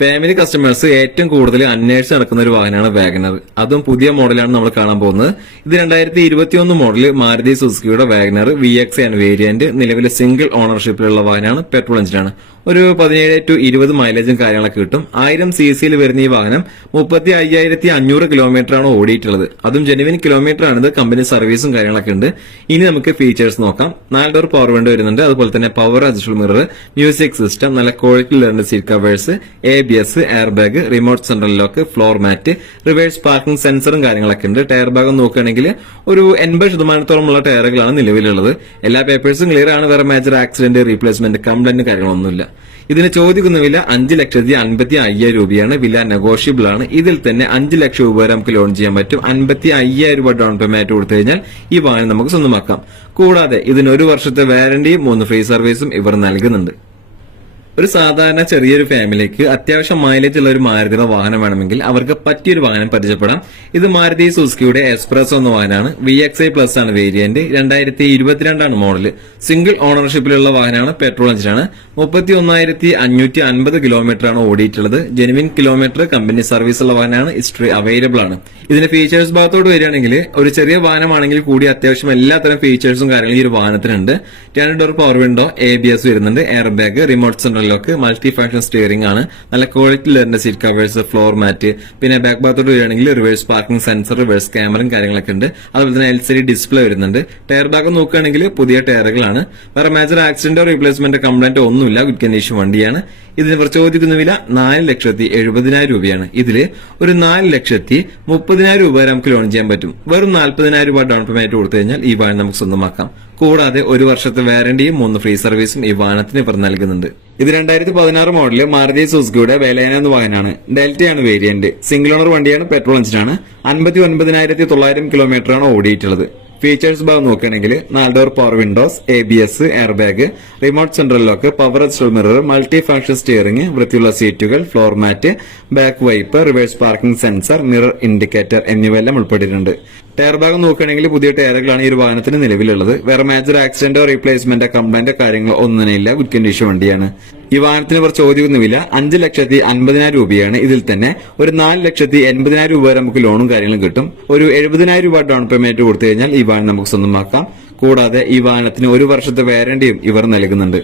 Family customers ഏറ്റവും കൂടുതൽ അന്വേഷിച്ച് നടക്കുന്ന ഒരു വാഹനമാണ് വാഗനർ അതും പുതിയ മോഡലാണ് നമ്മൾ കാണാൻ പോകുന്നത്. ഇത് രണ്ടായിരത്തി ഇരുപത്തിയൊന്ന് model Maruti സുസുക്കിയുടെ Wagon R V X and variant നിലവിലെ സിംഗിൾ ഓണർഷിപ്പിലുള്ള വാഹനമാണ്. പെട്രോൾ എഞ്ചിനാണ് ഒരു പതിനേഴ് ടു ഇരുപത് മൈലേജും കാര്യങ്ങളൊക്കെ കിട്ടും. ആയിരം സി സിയിൽ വരുന്ന ഈ വാഹനം മുപ്പത്തി അയ്യായിരത്തി അഞ്ഞൂറ് കിലോമീറ്റർ ആണ് ഓടിയിട്ടുള്ളത്. അതും ജെനുവിൻ കിലോമീറ്റർ ആണിത് കമ്പനി സർവീസും കാര്യങ്ങളൊക്കെ ഉണ്ട്. ഇനി നമുക്ക് ഫീച്ചേഴ്സ് നോക്കാം. നാല് ഡോർ പവർ വിൻഡോ വരുന്നുണ്ട്. അതുപോലെ തന്നെ power adjustable mirror music system നല്ല ക്വാളിറ്റി രണ്ട് seat covers A B S air bag remote central lock floor mat reverse parking സെൻസറും കാര്യങ്ങളൊക്കെ ഉണ്ട്. ടയർ ഭാഗം നോക്കുകയാണെങ്കിൽ ഒരു എൺപത് ശതമാനത്തോളമുള്ള ടയറുകളാണ് നിലവിലുള്ളത്. എല്ലാ പേപ്പേഴ്സും ക്ലിയർ ആണ്. വേറെ മേജർ ആക്സിഡന്റ് റീപ്ലേസ്മെന്റ് കംപ്ലൈന്റ് കാര്യങ്ങളൊന്നുമില്ല. ഇതിന് ചോദിക്കുന്ന വില അഞ്ച് ലക്ഷത്തി അൻപത്തി അയ്യായിരം രൂപയാണ്. വില നെഗോഷ്യബിൾ ആണ്. ഇതിൽ തന്നെ അഞ്ച് ലക്ഷം രൂപ വരെ നമുക്ക് ലോൺ ചെയ്യാൻ പറ്റും. അൻപത്തി അയ്യായിരം രൂപ ഡൗൺ പേയ്മെന്റ് കൊടുത്തു കഴിഞ്ഞാൽ ഈ വാഹനം നമുക്ക് സ്വന്തമാക്കാം. കൂടാതെ ഇതിന് ഒരു വർഷത്തെ വാരണ്ടിയും മൂന്ന് ഫ്രീ സർവീസും ഇവർ നൽകുന്നുണ്ട്. ഒരു സാധാരണ ചെറിയൊരു ഫാമിലിക്ക് അത്യാവശ്യം മൈലേജ് ഉള്ള ഒരു മാരുതിയുടെ വാഹനം വേണമെങ്കിൽ അവർക്ക് പറ്റിയൊരു വാഹനം പരിചയപ്പെടാം. ഇത് മാരുതി സുസുക്കിയുടെ എക്സ്പ്രസ് എന്ന വാഹനമാണ്. വി എക്സ് ഐ പ്ലസ് ആണ് വേരിയന്റ് രണ്ടായിരത്തി ഇരുപത്തിരണ്ടാണ് മോഡൽ സിംഗിൾ ഓണർഷിപ്പിലുള്ള വാഹനമാണ്. പെട്രോൾ എഞ്ചിനാണ് മുപ്പത്തി ഒന്നായിരത്തി അഞ്ഞൂറ്റി അൻപത് കിലോമീറ്റർ ആണ് ഓടിയിട്ടുള്ളത്. ജെനുവിൻ കിലോമീറ്റർ കമ്പനി സർവീസ് ഉള്ള വാഹനമാണ്. ഹിസ്റ്ററി അവൈലബിൾ ആണ്. ഇതിന്റെ ഫീച്ചേഴ്സ് ഭാഗത്തോട് വരികയാണെങ്കിൽ ഒരു ചെറിയ വാഹനമാണെങ്കിൽ കൂടി അത്യാവശ്യം എല്ലാത്തരം ഫീച്ചേഴ്സും കാര്യങ്ങളും ഈ ഒരു വാഹനത്തിനുണ്ട്. രണ്ട് door power window A B S വരുന്നുണ്ട്. Air bag remote central lock multi function steering ആണ്. നല്ല ക്വാളിറ്റി വരുന്ന സീറ്റ് കവേഴ്സ് ഫ്ലോർ മാറ്റ് പിന്നെ ബാക്ക് ഭാഗത്തോട്ട് വരികയാണെങ്കിൽ റിവേഴ്സ് പാർക്കിംഗ് സെൻസർ റിവേഴ്സ് ക്യാമറയും കാര്യങ്ങളൊക്കെ ഉണ്ട്. അതുപോലെ തന്നെ എൽ സി ഡി ഡിസ്പ്ലേ വരുന്നുണ്ട്. ടയർ ഭാഗം നോക്കുകയാണെങ്കിൽ പുതിയ ടയറുകളാണ് വേറെ മേജർ ആക്സിഡന്റോ റീപ്ലേസ്മെന്റ് കംപ്ലൈന്റ് ഒന്നുമില്ല. ഗുഡ് കണ്ടീഷൻ വണ്ടിയാണ്. ഇതിന് പ്രചോദിക്കുന്ന വില നാല് ലക്ഷത്തി എഴുപതിനായിരം രൂപയാണ്. ഇതിൽ ഒരു നാല് ലക്ഷത്തി മുപ്പതിനായിരം രൂപ വരെ നമുക്ക് ലോൺ ചെയ്യാൻ പറ്റും. വെറും നാൽപ്പതിനായിരം രൂപ ഡൗൺ പേയ്മെന്റ് കൊടുത്തു കഴിഞ്ഞാൽ ഈ വാഹനം നമുക്ക് സ്വന്തമാക്കാം. കൂടാതെ ഒരു വർഷത്തെ വാറണ്ടിയും മൂന്ന് ഫ്രീ സർവീസും ഈ വാഹനത്തിന് ഇവർ നൽകുന്നുണ്ട്. ഇത് രണ്ടായിരത്തി പതിനാറ് മോഡൽ മാരുതി സുസുക്കിയുടെ വേലയന എന്ന വാഹനമാണ്. ഡെൽറ്റയാണ് വേരിയന്റ് സിംഗിൾ ഓണർ വണ്ടിയാണ് പെട്രോൾ എഞ്ചിനാണ് അൻപത്തി ഒൻപതിനായിരത്തി തൊള്ളായിരം കിലോമീറ്ററാണ് ഓടിയിട്ടുള്ളത്. ഫീച്ചേഴ്സ് ഭാഗം നോക്കുകയാണെങ്കിൽ നാല് door power windows A B S air bag remote central lock power adjustable mirror multi function steering വൃത്തിയുള്ള സീറ്റുകൾ floor mat back wipe reverse parking sensor mirror indicator എന്നിവയെല്ലാം ഉൾപ്പെട്ടിട്ടുണ്ട്. ടയർ ഭാഗം നോക്കുകയാണെങ്കിൽ പുതിയ ടയറുകളാണ് ഈ ഒരു വാഹനത്തിന് നിലവിലുള്ളത്. വേറെ മേജർ ആക്സിഡന്റോ റീപ്ലേസ്മെന്റോ കംപ്ലൈന്റോ കാര്യങ്ങളോ ഒന്നിനില്ല. ഗുഡ് കണ്ടീഷൻ വണ്ടിയാണ്. ഈ വാഹനത്തിന് ഇവർ ചോദ്യമൊന്നുമില്ല. അഞ്ച് ലക്ഷത്തി അൻപതിനായിരം രൂപയാണ് ഇതിൽ തന്നെ. ഒരു നാല് ലക്ഷത്തി എൺപതിനായിരം രൂപ വരെ നമുക്ക് ലോണും കാര്യങ്ങളും കിട്ടും. ഒരു എഴുപതിനായിരം രൂപ ഡൗൺ പേയ്മെന്റ് കൊടുത്തു കഴിഞ്ഞാൽ ഈ വാഹനം നമുക്ക് സ്വന്തമാക്കാം. കൂടാതെ ഈ വാഹനത്തിന് ഒരു വർഷത്തെ വാരണ്ടിയും ഇവർ നൽകുന്നുണ്ട്.